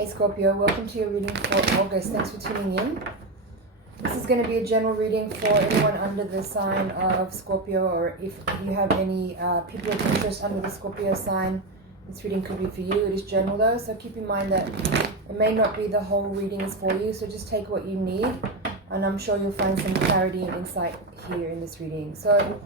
Hey Scorpio, welcome to your reading for August. Thanks for tuning in. This is going to be a general reading for anyone under the sign of Scorpio, or if you have any people of interest under the Scorpio sign, this reading could be for you. It is general though, so keep in mind that it may not be the whole reading is for you, so just take what you need, and I'm sure you'll find some clarity and insight here in this reading. So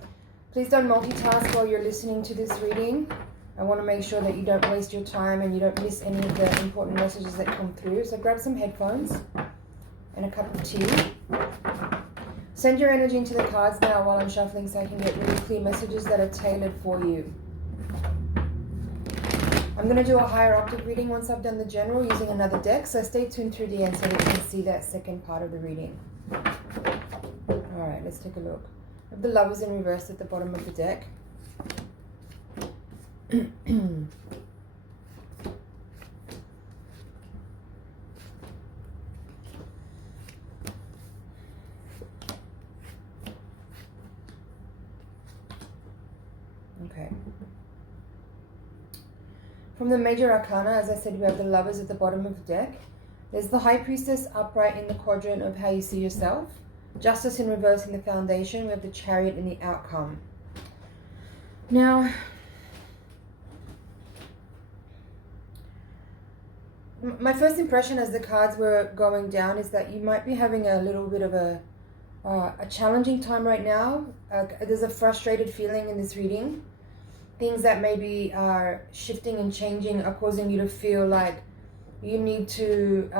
please don't multitask while you're listening to this reading. I want to make sure that you don't waste your time and you don't miss any of the important messages that come through. So grab some headphones and a cup of tea. Send your energy into the cards now while I'm shuffling so I can get really clear messages that are tailored for you. I'm going to do a higher octave reading once I've done the general using another deck, so stay tuned through the end so that you can see that second part of the reading. Alright, let's take a look. I have the Lovers in reverse at the bottom of the deck. Okay. From the major arcana, as I said, we have the Lovers at the bottom of the deck. There's the High Priestess upright in the quadrant of how you see yourself. Justice in reverse in the foundation. We have the Chariot in the outcome. Now, my first impression as the cards were going down is that you might be having a little bit of a challenging time right now. There's a frustrated feeling in this reading. Things that maybe are shifting and changing are causing you to feel like you need to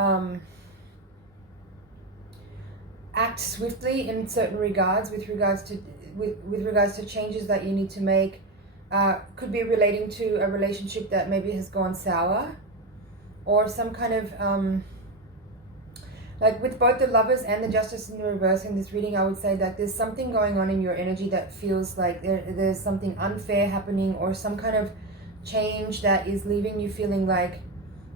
act swiftly in certain regards with regards to changes that you need to make. Could be relating to a relationship that maybe has gone sour, or some kind of like with both the Lovers and the Justice in the reverse in this reading, I would say that there's something going on in your energy that feels like there's something unfair happening, or some kind of change that is leaving you feeling like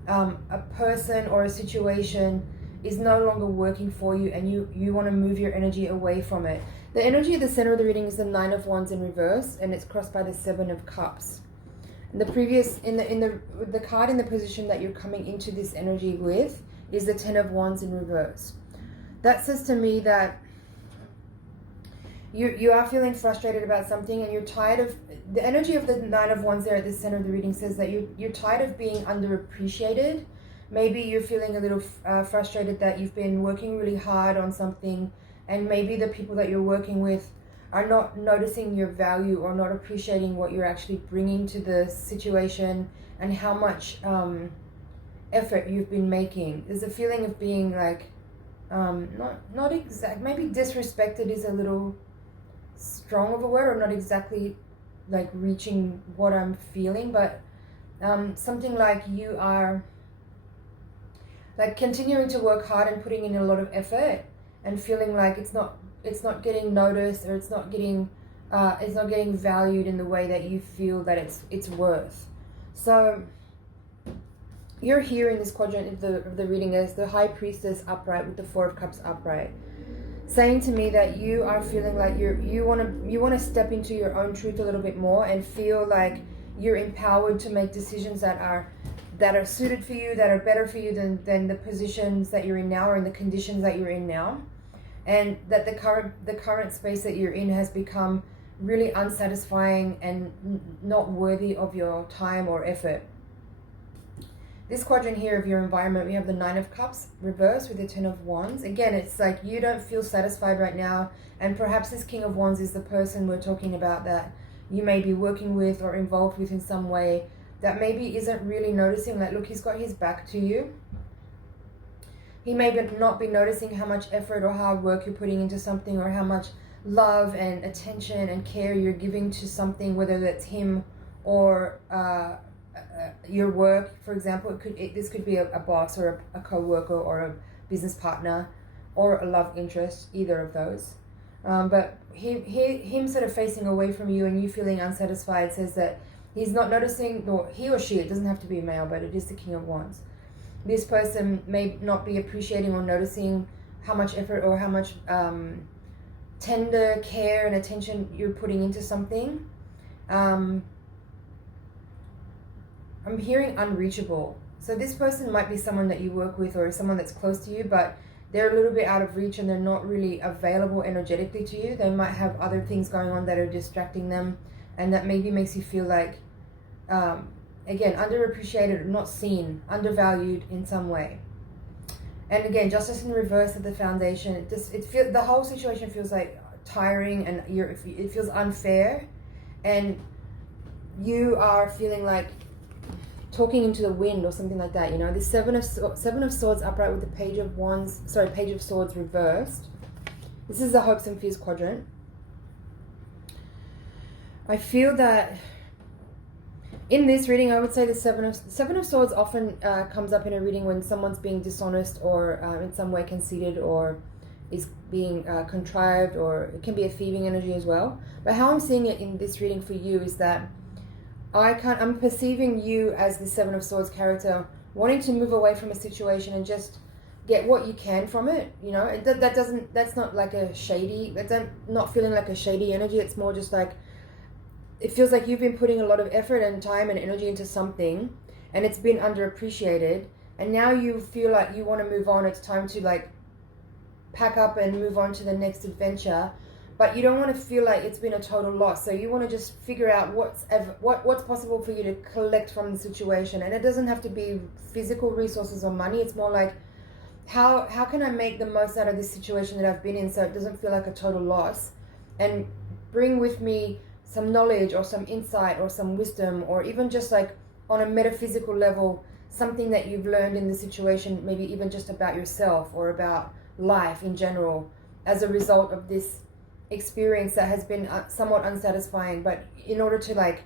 a person or a situation is no longer working for you, and you want to move your energy away from it. The energy at the center of the reading is the Nine of Wands in reverse, and it's crossed by the Seven of Cups. And the previous the card in the position that you're coming into this energy with is the Ten of Wands in reverse. That says to me that you are feeling frustrated about something, and you're tired of the energy of the Nine of Wands there at the center of the reading. Says that you're tired of being underappreciated. Maybe you're feeling a little frustrated that you've been working really hard on something, and maybe the people that you're working with are not noticing your value or not appreciating what you're actually bringing to the situation and how much effort you've been making. There's a feeling of being like not exact, maybe disrespected is a little strong of a word, or not exactly like reaching what I'm feeling, but something like you are like continuing to work hard and putting in a lot of effort and feeling like it's not getting noticed, or it's not getting valued in the way that you feel that it's worth. So you're here in this quadrant of the reading as the High Priestess upright with the Four of Cups upright, saying to me that you are feeling like you want to step into your own truth a little bit more and feel like you're empowered to make decisions that are suited for you, that are better for you than the positions that you're in now, or in the conditions that you're in now. And that the current space that you're in has become really unsatisfying and not worthy of your time or effort. This quadrant here of your environment, we have the Nine of Cups reversed with the Ten of Wands. Again, it's like you don't feel satisfied right now, and perhaps this King of Wands is the person we're talking about that you may be working with or involved with in some way that maybe isn't really noticing that, look, he's got his back to you. He may not be noticing how much effort or hard work you're putting into something, or how much love and attention and care you're giving to something, whether that's him or your work, for example. This could be a boss or a co-worker or a business partner or a love interest, either of those. But him sort of facing away from you and you feeling unsatisfied says that he's not noticing, or he or she, it doesn't have to be a male, but it is the King of Wands. This person may not be appreciating or noticing how much effort or how much tender care and attention you're putting into something. I'm hearing unreachable. So this person might be someone that you work with or someone that's close to you, but they're a little bit out of reach and they're not really available energetically to you. They might have other things going on that are distracting them, and that maybe makes you feel like, again, underappreciated, not seen, undervalued in some way. And again, justice in reverse at the foundation. The whole situation feels like tiring, and it feels unfair, and you are feeling like talking into the wind or something like that. You know, the seven of swords upright with the page of swords reversed. This is the hopes and fears quadrant. I feel that in this reading, I would say the seven of swords often comes up in a reading when someone's being dishonest or in some way conceited or is being contrived, or it can be a thieving energy as well. But how I'm seeing it in this reading for you is that I'm perceiving you as the Seven of Swords character, wanting to move away from a situation and just get what you can from it. You know, that's not like a shady, not feeling like a shady energy. It's more just like, it feels like you've been putting a lot of effort and time and energy into something, and it's been underappreciated, and now you feel like you want to move on. It's time to like pack up and move on to the next adventure. But you don't want to feel like it's been a total loss. So you want to just figure out what's possible for you to collect from the situation. And it doesn't have to be physical resources or money. It's more like, how can I make the most out of this situation that I've been in so it doesn't feel like a total loss? And bring with me some knowledge or some insight or some wisdom, or even just like on a metaphysical level, something that you've learned in the situation, maybe even just about yourself or about life in general, as a result of this experience that has been somewhat unsatisfying. But in order to like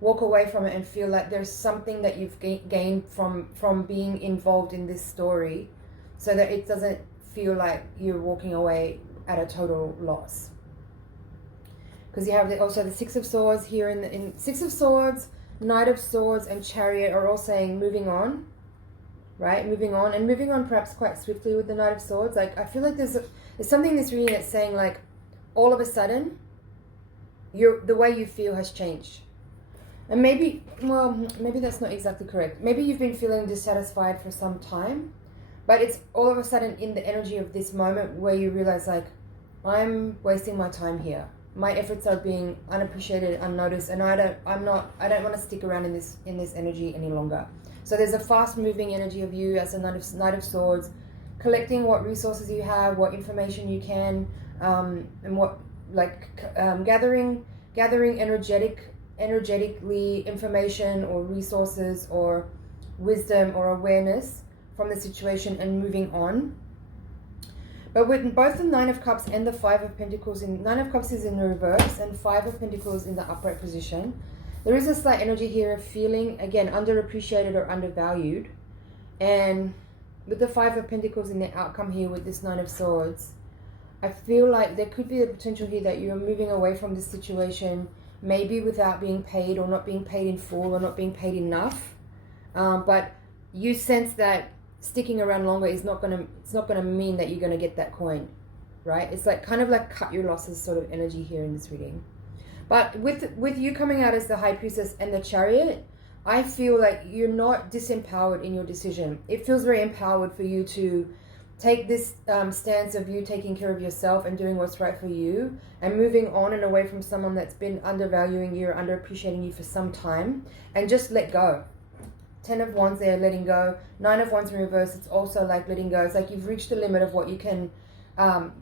walk away from it and feel like there's something that you've gained from being involved in this story, so that it doesn't feel like you're walking away at a total loss. Because you have also the Six of Swords here in Six of Swords, Knight of Swords, and Chariot are all saying moving on, right? Moving on, and moving on perhaps quite swiftly with the Knight of Swords. Like, I feel like there's something in this reading that's saying like, all of a sudden, the way you feel has changed. And maybe that's not exactly correct. Maybe you've been feeling dissatisfied for some time, but it's all of a sudden in the energy of this moment where you realize like, I'm wasting my time here. My efforts are being unappreciated, unnoticed, and I don't want to stick around in this energy any longer. So there's a fast moving energy of you as a Knight of Swords, collecting what resources you have, what information you can, and what gathering energetically information or resources or wisdom or awareness from the situation and moving on. But with both the Nine of Cups and the Five of Pentacles, Nine of Cups is in the reverse and Five of Pentacles in the upright position, there is a slight energy here of feeling, again, underappreciated or undervalued. And with the Five of Pentacles in the outcome here with this Nine of Swords, I feel like there could be a potential here that you're moving away from this situation, maybe without being paid or not being paid in full or not being paid enough. But you sense that sticking around longer it's not gonna mean that you're gonna get that coin, right? It's like kind of like cut your losses sort of energy here in this reading. But with you coming out as the High Priestess and the Chariot, I feel like you're not disempowered in your decision. It feels very empowered for you to take this stance of you taking care of yourself and doing what's right for you and moving on and away from someone that's been undervaluing you or underappreciating you for some time, and just let go. 10 of Wands there, letting go. 9 of Wands in reverse, it's also like letting go. It's like you've reached the limit of what you can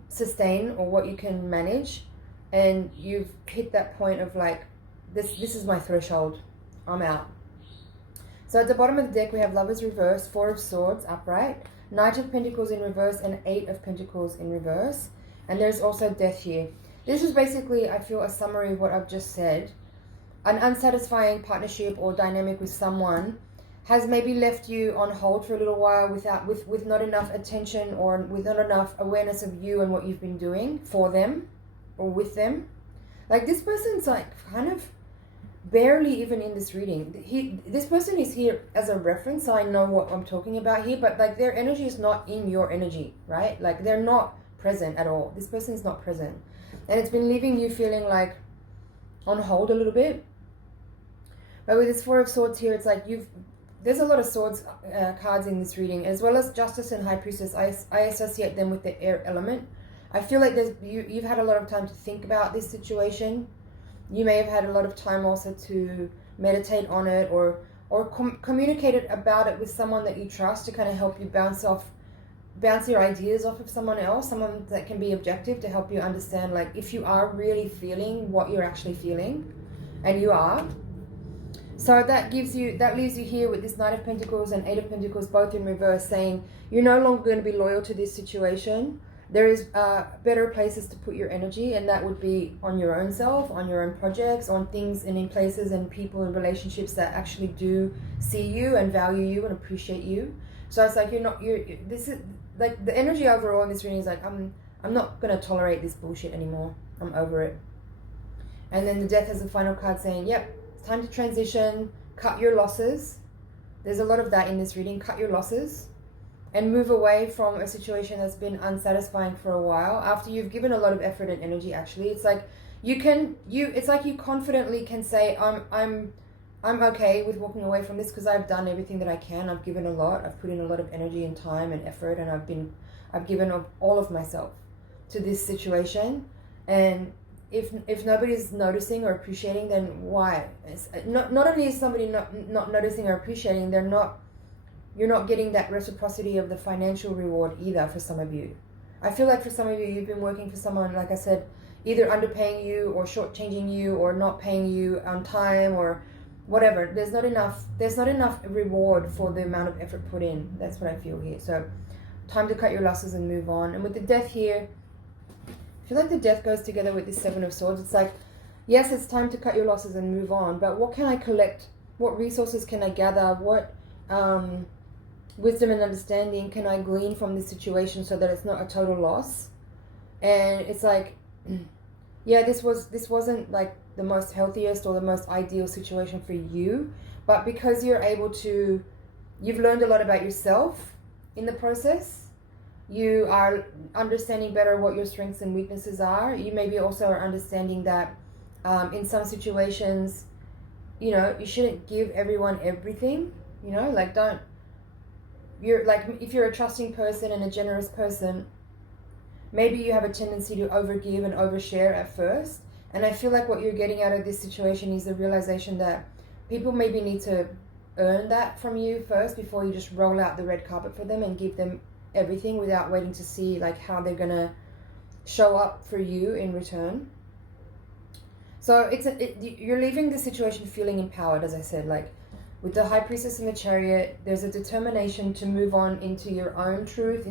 sustain or what you can manage, and you've hit that point of like, this is my threshold, I'm out. So at the bottom of the deck we have Lovers reverse, Four of Swords upright, Knight of Pentacles in reverse, and 8 of Pentacles in reverse. And there's also Death here. This is basically, I feel, a summary of what I've just said. An unsatisfying partnership or dynamic with someone has maybe left you on hold for a little while with not enough attention or with not enough awareness of you and what you've been doing for them or with them. Like, this person's like kind of barely even in this reading. This person is here as a reference, so I know what I'm talking about here, but like their energy is not in your energy, right? Like they're not present at all. This person is not present, and it's been leaving you feeling like on hold a little bit. But with this Four of Swords here, it's like there's a lot of swords cards in this reading, as well as Justice and High Priestess. I associate them with the air element. I feel like you've had a lot of time to think about this situation. You may have had a lot of time also to meditate on it, or communicate about it with someone that you trust, to kind of help you bounce your ideas off of someone else, someone that can be objective, to help you understand, like, if you are really feeling what you're actually feeling, and you are. So that leaves you here with this Knight of Pentacles and Eight of Pentacles, both in reverse, saying you're no longer going to be loyal to this situation. There is better places to put your energy, and that would be on your own self, on your own projects, on things and in places and people and relationships that actually do see you and value you and appreciate you. So it's like this is like the energy overall in this reading is like, I'm not going to tolerate this bullshit anymore. I'm over it. And then the Death has the final card saying, yep, it's time to transition, cut your losses. There's a lot of that in this reading. Cut your losses and move away from a situation that's been unsatisfying for a while. After you've given a lot of effort and energy, actually, it's like it's like you confidently can say, I'm okay with walking away from this because I've done everything that I can. I've given a lot. I've put in a lot of energy and time and effort, and I've given all of myself to this situation. And if nobody's noticing or appreciating, then why? Not only is somebody not noticing or appreciating, you're not getting that reciprocity of the financial reward either for some of you. I feel like for some of you, you've been working for someone, like I said, either underpaying you or shortchanging you or not paying you on time or whatever. There's not enough reward for the amount of effort put in. That's what I feel here. So time to cut your losses and move on. And with the Death here, I feel like the Death goes together with the Seven of Swords. It's like, yes, it's time to cut your losses and move on, but what can I collect? What resources can I gather? What wisdom and understanding can I glean from this situation so that it's not a total loss? And it's like, yeah, this wasn't like the most healthiest or the most ideal situation for you, but because you've learned a lot about yourself in the process. You are understanding better what your strengths and weaknesses are. You maybe also are understanding that in some situations, you shouldn't give everyone everything, like if you're a trusting person and a generous person, maybe you have a tendency to overgive and overshare at first. And I feel like what you're getting out of this situation is the realization that people maybe need to earn that from you first before you just roll out the red carpet for them and give them everything without waiting to see like how they're gonna show up for you in return. So you're leaving the situation feeling empowered, as I said. Like with the High Priestess and the Chariot, there's a determination to move on into your own truth,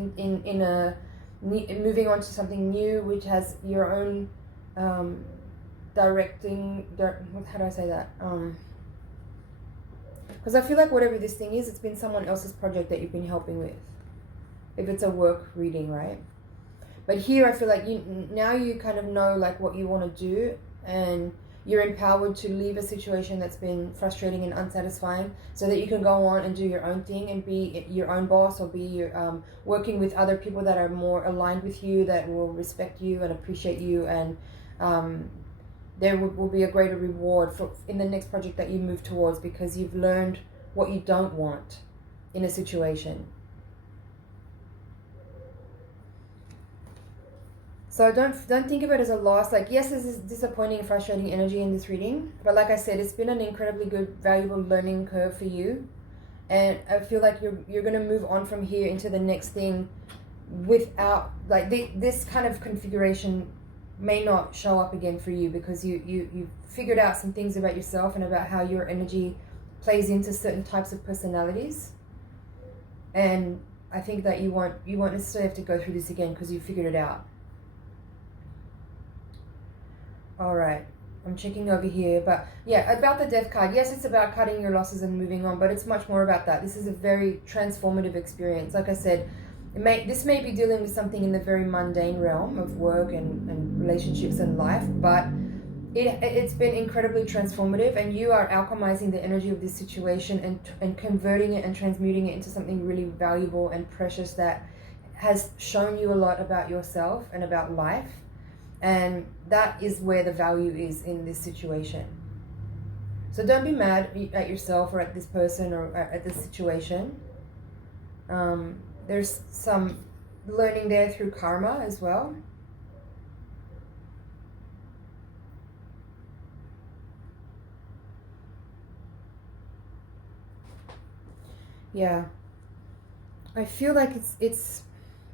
moving on to something new, which has your own directing. How do I say that? Because I feel like whatever this thing is, it's been someone else's project that you've been helping with. If it's a work reading, right? But here I feel like now you kind of know like what you want to do, and you're empowered to leave a situation that's been frustrating and unsatisfying so that you can go on and do your own thing and be your own boss, or be working with other people that are more aligned with you, that will respect you and appreciate you, and there will be a greater reward in the next project that you move towards, because you've learned what you don't want in a situation. So don't think of it as a loss. Like, yes, this is disappointing and frustrating energy in this reading, but like I said, it's been an incredibly good, valuable learning curve for you, and I feel like you're going to move on from here into the next thing without like this kind of configuration may not show up again for you, because you figured out some things about yourself and about how your energy plays into certain types of personalities, and I think that you won't necessarily have to go through this again because you figured it out. All right, I'm checking over here, but yeah, about the Death card, yes, it's about cutting your losses and moving on, but it's much more about that. This is a very transformative experience. Like I said, this may be dealing with something in the very mundane realm of work and relationships and life, but it's been incredibly transformative, and you are alchemizing the energy of this situation and converting it and transmuting it into something really valuable and precious that has shown you a lot about yourself and about life. And that is where the value is in this situation. So So don't be mad at yourself or at this person or at this situation. There's some learning there through karma as well. Yeah. I feel like it's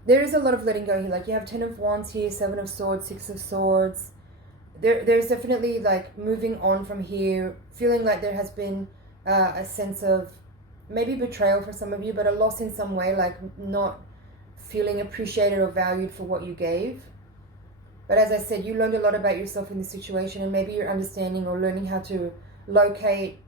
there is a lot of letting go here. Like you have 10 of Wands here, 7 of Swords, 6 of Swords. There's definitely like moving on from here, feeling like there has been a sense of maybe betrayal for some of you, but a loss in some way, like not feeling appreciated or valued for what you gave. But as I said, you learned a lot about yourself in this situation, and maybe you're understanding or learning how to locate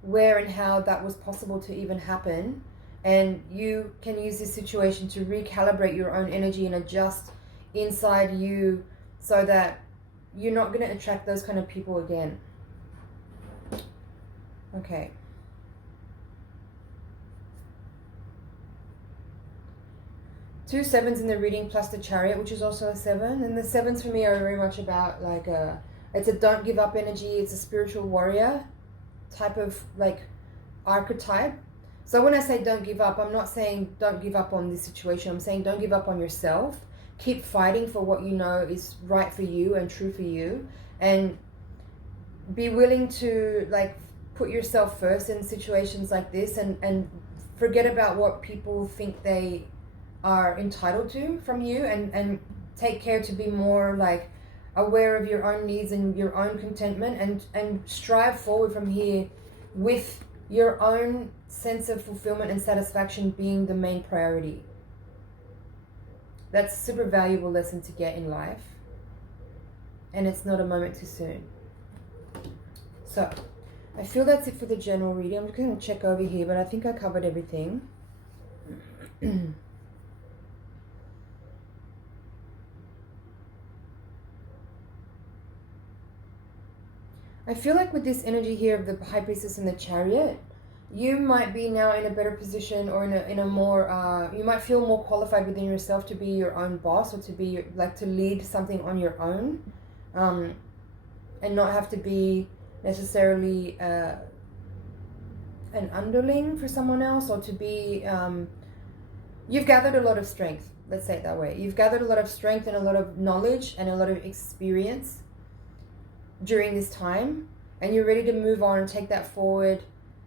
where and how that was possible to even happen. And you can use this situation to recalibrate your own energy and adjust inside you so that you're not going to attract those kind of people again. Okay. Two sevens in the reading plus the Chariot, which is also a 7. And the 7s for me are very much about like it's a don't give up energy. It's a spiritual warrior type of like archetype. So when I say don't give up, I'm not saying don't give up on this situation. I'm saying don't give up on yourself. Keep fighting for what you know is right for you and true for you. And be willing to like put yourself first in situations like this, and forget about what people think they are entitled to from you, and take care to be more like aware of your own needs and your own contentment, and strive forward from here with your own sense of fulfillment and satisfaction being the main priority. That's a super valuable lesson to get in life, and it's not a moment too soon. So I feel that's it for the general reading. I'm just going to check over here, but I think I covered everything. I feel like with this energy here of the High Priestess and the Chariot, you might be now in a better position, or in a more, you might feel more qualified within yourself to be your own boss, or to be like to lead something on your own, and not have to be necessarily an underling for someone else, or to be, you've gathered a lot of strength, let's say it that way. You've gathered a lot of strength and a lot of knowledge and a lot of experience during this time, and you're ready to move on and take that forward,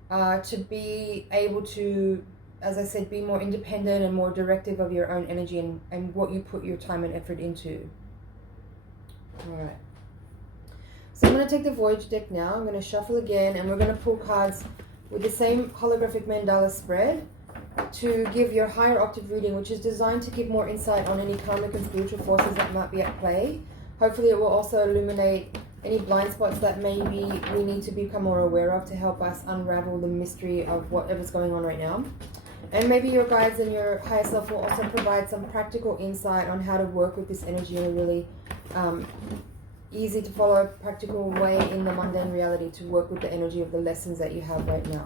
to be able to, as I said, be more independent and more directive of your own energy and what you put your time and effort into. Alright. So I'm going to take the Voyage deck now. I'm going to shuffle again, and we're going to pull cards with the same holographic mandala spread to give your higher octave reading, which is designed to give more insight on any karmic and spiritual forces that might be at play. Hopefully it will also illuminate any blind spots that maybe we need to become more aware of to help us unravel the mystery of whatever's going on right now. And maybe your guides and your higher self will also provide some practical insight on how to work with this energy in a really easy to follow, practical way in the mundane reality to work with the energy of the lessons that you have right now.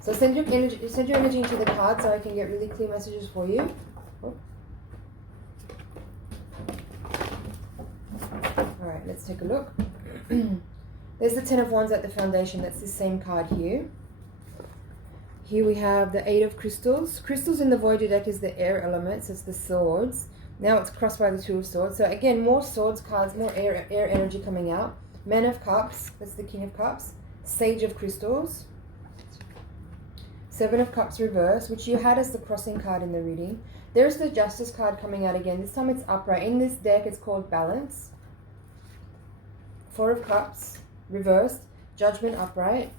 So send your energy into the cards so I can get really clear messages for you. Alright, let's take a look. There's the 10 of Wands at the foundation. That's the same card here. Here we have the 8 of Crystals. Crystals in the Voyager deck is the air elements. It's the swords. Now it's crossed by the 2 of Swords. So again, more swords cards, more air energy coming out. Man of Cups. That's the King of Cups. Sage of Crystals. 7 of Cups reverse, which you had as the crossing card in the reading. There's the Justice card coming out again. This time it's upright. In this deck, it's called Balance. 4 of Cups reversed, Judgment upright,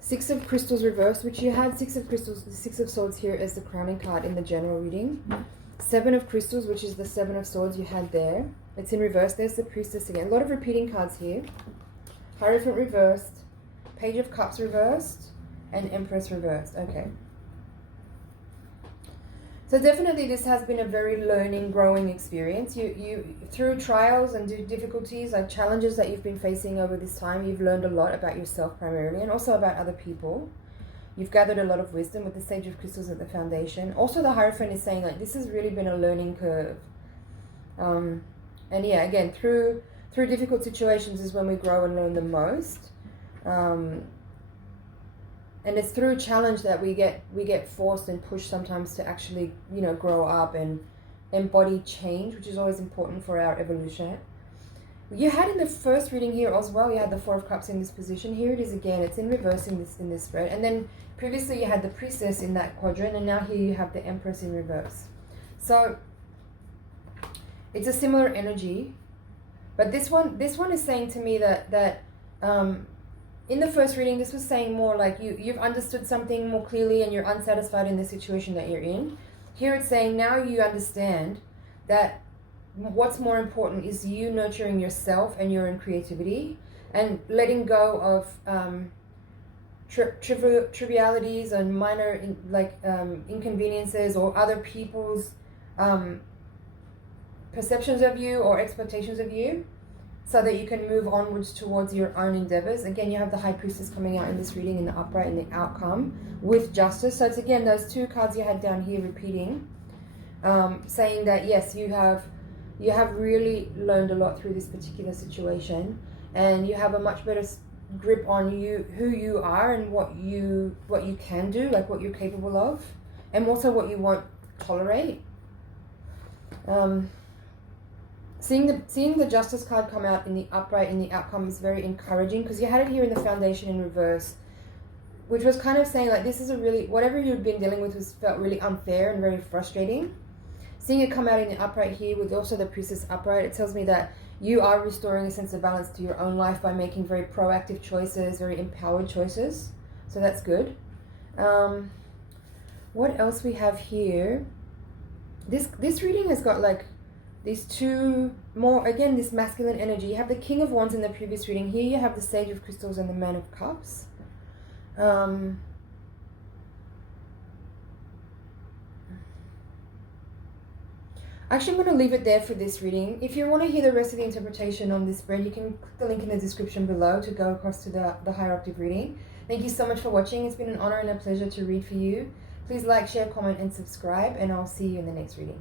6 of Crystals reversed, which you had 6 of Crystals, the 6 of Swords here as the crowning card in the general reading. 7 of Crystals, which is the 7 of Swords you had there. It's in reverse. There's the Priestess again. A lot of repeating cards here. Hierophant reversed, Page of Cups reversed, and Empress reversed. Okay. So definitely this has been a very learning, growing experience. You through trials and difficulties, like challenges that you've been facing over this time, you've learned a lot about yourself primarily, and also about other people. You've gathered a lot of wisdom with the Sage of Crystals at the foundation. Also the Hierophant is saying like this has really been a learning curve. And yeah, again, through difficult situations is when we grow and learn the most. And it's through challenge that we get forced and pushed sometimes to actually, grow up and embody change, which is always important for our evolution. You had in the first reading here as well, you had the Four of Cups in this position. Here it is again. It's in reverse in this spread. And then previously you had the Priestess in that quadrant, and now here you have the Empress in reverse. So it's a similar energy, but this one is saying to me that in the first reading, this was saying more like you've understood something more clearly and you're unsatisfied in the situation that you're in. Here it's saying now you understand that what's more important is you nurturing yourself and your own creativity and letting go of trivialities and minor inconveniences or other people's perceptions of you or expectations of you, so that you can move onwards towards your own endeavors. Again, you have the High Priestess coming out in this reading in the upright and the outcome with Justice. So it's again those two cards you had down here repeating, saying that yes, you have really learned a lot through this particular situation, and you have a much better grip on who you are and what you can do, like what you're capable of, and also what you won't tolerate. Seeing the Justice card come out in the upright in the outcome is very encouraging, because you had it here in the Foundation in reverse, which was kind of saying like this is whatever you've been dealing with felt really unfair and very frustrating. Seeing it come out in the upright here with also the Priestess upright, it tells me that you are restoring a sense of balance to your own life by making very proactive choices, very empowered choices. So that's good. What else we have here? This reading has got like these two more, again, this masculine energy. You have the King of Wands in the previous reading. Here you have the Sage of Crystals and the Man of Cups. Actually, I'm going to leave it there for this reading. If you want to hear the rest of the interpretation on this spread, you can click the link in the description below to go across to the Higher Octave reading. Thank you so much for watching. It's been an honor and a pleasure to read for you. Please like, share, comment, and subscribe, and I'll see you in the next reading.